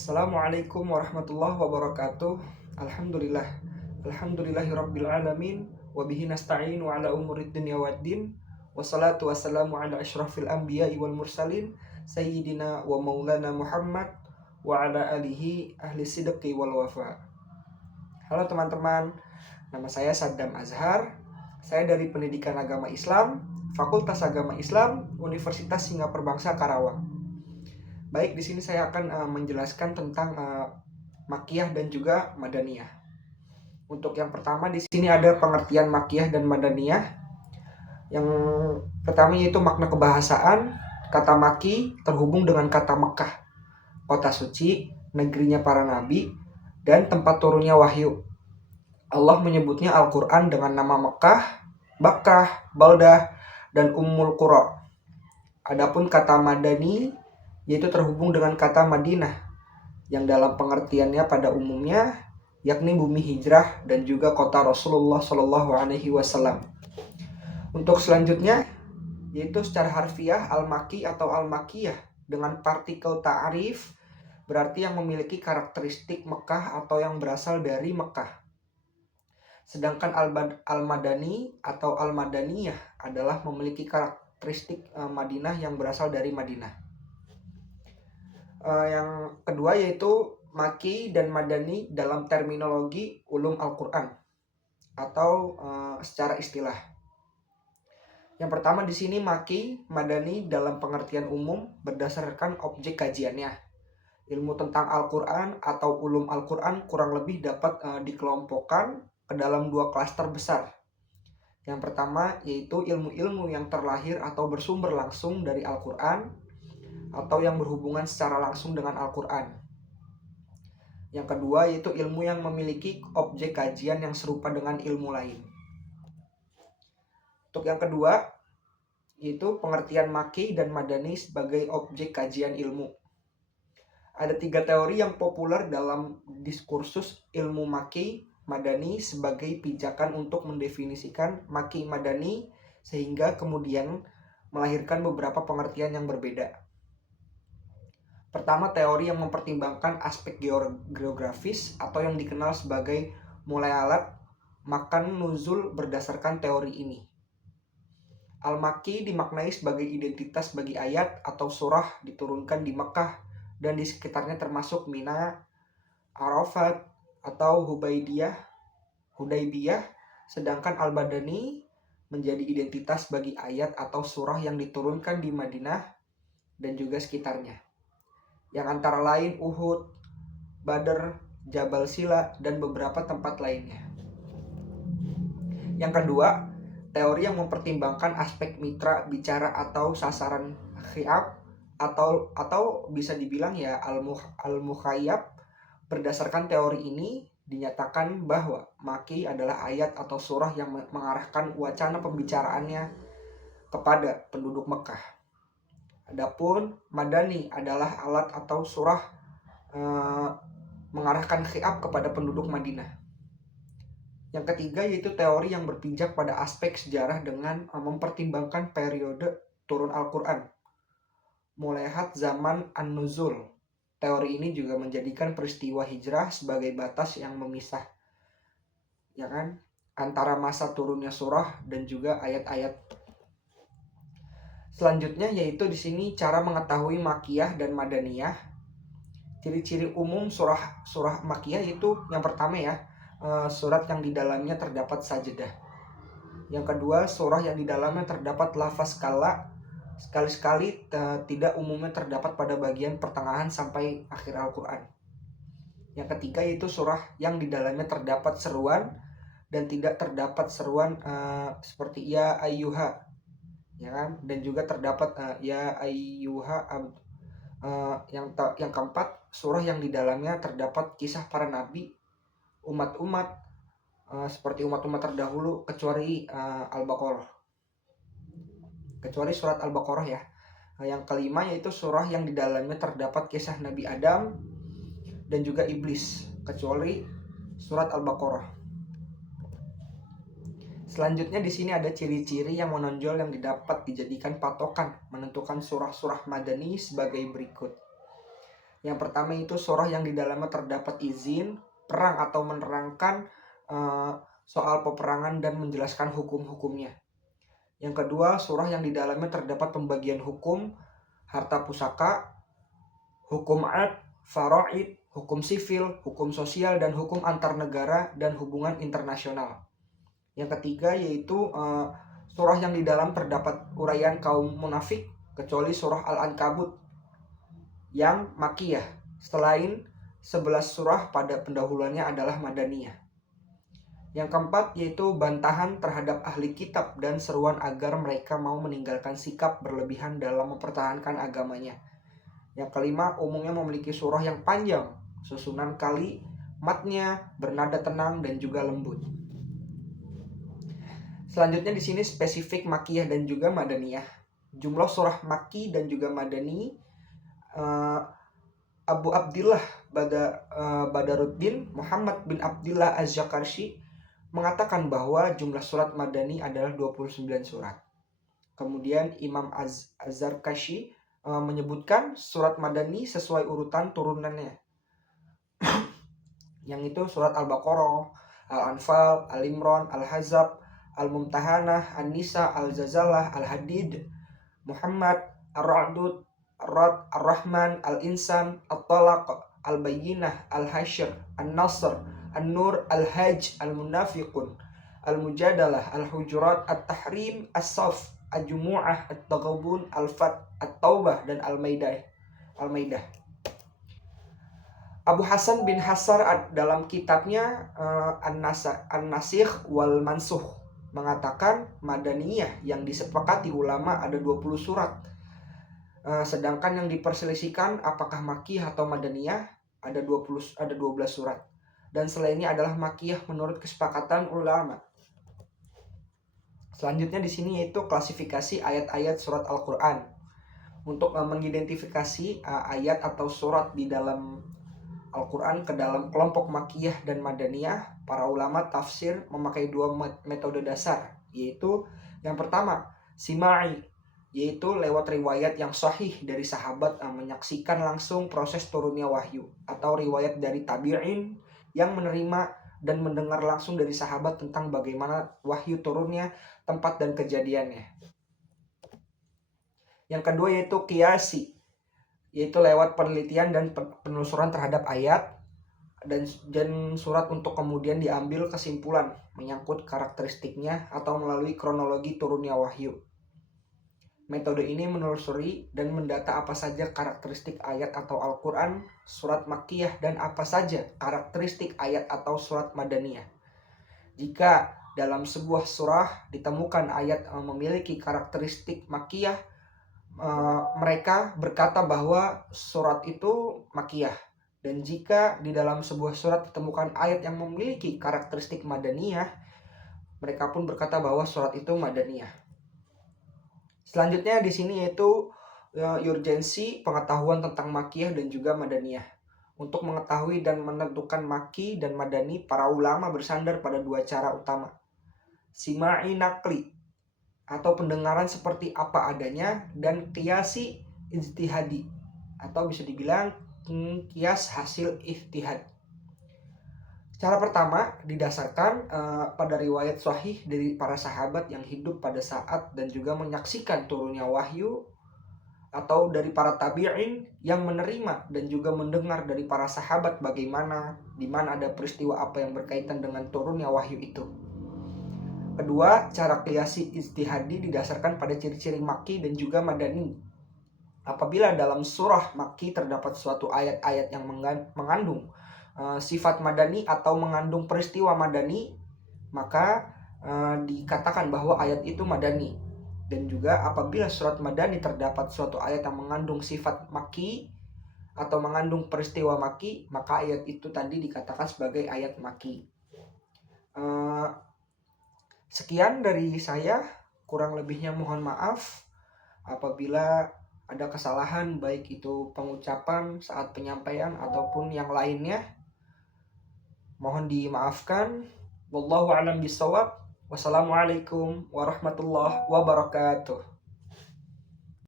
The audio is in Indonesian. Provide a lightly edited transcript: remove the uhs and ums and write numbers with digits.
Assalamualaikum warahmatullahi wabarakatuh. Alhamdulillah. Alhamdulillahirabbil alamin wa bihi nasta'in wa ala umurid dunya waddin. Wassalatu wassalamu ala asyrafil anbiya'i wal mursalin sayyidina wa maulana Muhammad wa ala alihi ahli sidqi wal wafa. Halo teman-teman, nama saya Saddam Azhar. Saya dari Pendidikan Agama Islam, Fakultas Agama Islam, Universitas Singapura Bangsa Karawang. Baik, di sini saya akan menjelaskan tentang makiyah dan juga madaniyah. Untuk yang pertama di sini ada pengertian makiyah dan madaniyah. Yang pertama yaitu makna kebahasaan. Kata maki terhubung dengan kata Mekah, kota suci, negerinya para nabi, dan tempat turunnya wahyu. Allah menyebutnya Al-Quran dengan nama Mekah, Bakkah, Baldah, dan Ummul Qura. Adapun kata madani yaitu terhubung dengan kata Madinah yang dalam pengertiannya pada umumnya yakni bumi hijrah dan juga kota Rasulullah Shallallahu Alaihi Wasallam. Untuk selanjutnya yaitu secara harfiah al-maki atau al-makiyah dengan partikel ta'rif berarti yang memiliki karakteristik Mekah atau yang berasal dari Mekah. Sedangkan al-madani atau al-madaniyah adalah memiliki karakteristik Madinah yang berasal dari Madinah. Yang kedua yaitu maki dan madani dalam terminologi ulum Al-Quran atau secara istilah. Yang pertama di sini maki, madani dalam pengertian umum berdasarkan objek kajiannya. Ilmu tentang Al-Quran atau ulum Al-Quran kurang lebih dapat dikelompokkan ke dalam dua klaster besar. Yang pertama yaitu ilmu-ilmu yang terlahir atau bersumber langsung dari Al-Quran atau yang berhubungan secara langsung dengan Al-Quran. Yang kedua yaitu ilmu yang memiliki objek kajian yang serupa dengan ilmu lain. Untuk yang kedua yaitu pengertian maki dan madani sebagai objek kajian ilmu. Ada 3 teori yang populer dalam diskursus ilmu maki madani sebagai pijakan untuk mendefinisikan maki madani sehingga kemudian melahirkan beberapa pengertian yang berbeda. Pertama, teori yang mempertimbangkan aspek geografis atau yang dikenal sebagai mulayalat makan nuzul berdasarkan teori ini. Al-Maki dimaknai sebagai identitas bagi ayat atau surah diturunkan di Mekah dan di sekitarnya termasuk Mina, Arafat atau Hudaybiyah, sedangkan Al-Badani menjadi identitas bagi ayat atau surah yang diturunkan di Madinah dan juga sekitarnya, yang antara lain Uhud, Badr, Jabal Sila, dan beberapa tempat lainnya. Yang kedua, teori yang mempertimbangkan aspek mitra bicara atau sasaran khiab atau bisa dibilang ya al-mukhayyab. Berdasarkan teori ini dinyatakan bahwa maki adalah ayat atau surah yang mengarahkan wacana pembicaraannya kepada penduduk Mekah. Adapun madani adalah alat atau surah mengarahkan khiab kepada penduduk Madinah. Yang ketiga yaitu teori yang berpijak pada aspek sejarah dengan mempertimbangkan periode turun Al-Quran, mulai zaman An-Nuzul. Teori ini juga menjadikan peristiwa hijrah sebagai batas yang memisah, ya kan, antara masa turunnya surah dan juga ayat-ayat. Selanjutnya yaitu di sini cara mengetahui makiyah dan madaniyah. Ciri-ciri umum surah makiyah itu yang pertama ya, surat yang di dalamnya terdapat sajadah. Yang kedua, surah yang di dalamnya terdapat lafaz kala, sekali-sekali tidak umumnya terdapat pada bagian pertengahan sampai akhir Al-Quran. Yang ketiga yaitu surah yang di dalamnya terdapat seruan dan tidak terdapat seruan seperti ya ayyuha, ya kan, dan juga terdapat ya ayyuha yang keempat, surah yang di dalamnya terdapat kisah para nabi, umat-umat seperti umat-umat terdahulu kecuali Al-Baqarah, kecuali surat Al-Baqarah ya. Yang kelima yaitu surah yang di dalamnya terdapat kisah Nabi Adam dan juga iblis, kecuali surat Al-Baqarah. Selanjutnya di sini ada ciri-ciri yang menonjol yang didapat dijadikan patokan menentukan surah-surah madani sebagai berikut. Yang pertama itu surah yang di dalamnya terdapat izin perang atau menerangkan soal peperangan dan menjelaskan hukum-hukumnya. Yang kedua, surah yang di dalamnya terdapat pembagian hukum, harta pusaka, hukum ad, faraid, hukum sivil, hukum sosial, dan hukum antar negara dan hubungan internasional. Yang ketiga yaitu surah yang di dalam terdapat uraian kaum munafik, kecuali surah Al-Ankabut yang makiyah, selain 11 surah pada pendahuluannya adalah madaniyah. Yang keempat yaitu bantahan terhadap ahli kitab dan seruan agar mereka mau meninggalkan sikap berlebihan dalam mempertahankan agamanya. Yang kelima, umumnya memiliki surah yang panjang, susunan kalimatnya bernada tenang dan juga lembut. Selanjutnya di sini spesifik makiyah dan juga madaniyah. Jumlah surah maki dan juga madani, Abu Abdillah Badaruddin Muhammad bin Abdillah Az-Zakarshi mengatakan bahwa jumlah surat madani adalah 29 surat. Kemudian Imam Az-Zarkashi menyebutkan surat madani sesuai urutan turunannya. Yang itu surat Al-Baqarah, Al-Anfal, Al-Imran, Al-Hazab, Al-Mumtahanah, An-Nisa, Al-Zazalah, Al-Hadid, Muhammad, Ar-Ra'dud, Ar-Rad, Ar-Rahman, Al-Insan, At-Talaq, Al-Bayyinah, Al-Hashr, An-Nasr, An-Nur, Al-Hajj, Al-Munafiqun, Al-Mujadalah, Al-Hujurat, At-Tahrim, As-Saf, Al-Jumu'ah, At-Taghabun, Al-Fat, At-Taubah, dan Al-Maidah. Abu Hasan bin Hasar dalam kitabnya An-Nasikh wal Mansukh mengatakan madaniyah yang disepakati ulama ada 20 surat. Sedangkan yang diperselisihkan apakah makiyah atau madaniyah ada 12 surat. Dan selainnya adalah makiyah menurut kesepakatan ulama. Selanjutnya di sini yaitu klasifikasi ayat-ayat surat Al-Qur'an. Untuk mengidentifikasi ayat atau surat di dalam Al-Quran ke dalam kelompok makiyah dan madaniyah, para ulama tafsir memakai dua metode dasar, yaitu yang pertama, sima'i, yaitu lewat riwayat yang sahih dari sahabat menyaksikan langsung proses turunnya wahyu, atau riwayat dari tabi'in yang menerima dan mendengar langsung dari sahabat tentang bagaimana wahyu turunnya, tempat dan kejadiannya. Yang kedua yaitu qiyasi, yaitu lewat penelitian dan penelusuran terhadap ayat dan surat untuk kemudian diambil kesimpulan menyangkut karakteristiknya atau melalui kronologi turunnya wahyu. Metode ini menelusuri dan mendata apa saja karakteristik ayat atau Al-Quran, surat Makkiyah, dan apa saja karakteristik ayat atau surat Madaniyah. Jika dalam sebuah surah ditemukan ayat memiliki karakteristik Makkiyah, mereka berkata bahwa surat itu Makkiyah. Dan jika di dalam sebuah surat ditemukan ayat yang memiliki karakteristik Madaniyah, mereka pun berkata bahwa surat itu Madaniyah. Selanjutnya di sini yaitu urgensi pengetahuan tentang Makkiyah dan juga Madaniyah. Untuk mengetahui dan menentukan Makki dan Madani, para ulama bersandar pada dua cara utama. Sima'i nakli, atau pendengaran seperti apa adanya, dan qiyasi ijtihadi, atau bisa dibilang qiyas hasil ijtihad. Cara pertama didasarkan pada riwayat sahih dari para sahabat yang hidup pada saat dan juga menyaksikan turunnya wahyu, atau dari para tabi'in yang menerima dan juga mendengar dari para sahabat bagaimana, di mana ada peristiwa apa yang berkaitan dengan turunnya wahyu itu. Kedua, cara qiyasi ijtihadi didasarkan pada ciri-ciri Makki dan juga Madani. Apabila dalam surah Makki terdapat suatu ayat-ayat yang mengandung sifat Madani atau mengandung peristiwa Madani, maka dikatakan bahwa ayat itu Madani. Dan juga apabila surat Madani terdapat suatu ayat yang mengandung sifat Makki atau mengandung peristiwa Makki, maka ayat itu tadi dikatakan sebagai ayat Makki. Sekian dari saya, kurang lebihnya mohon maaf apabila ada kesalahan baik itu pengucapan saat penyampaian ataupun yang lainnya. Mohon dimaafkan. Wallahu a'lam bishawab. Wassalamualaikum warahmatullahi wabarakatuh.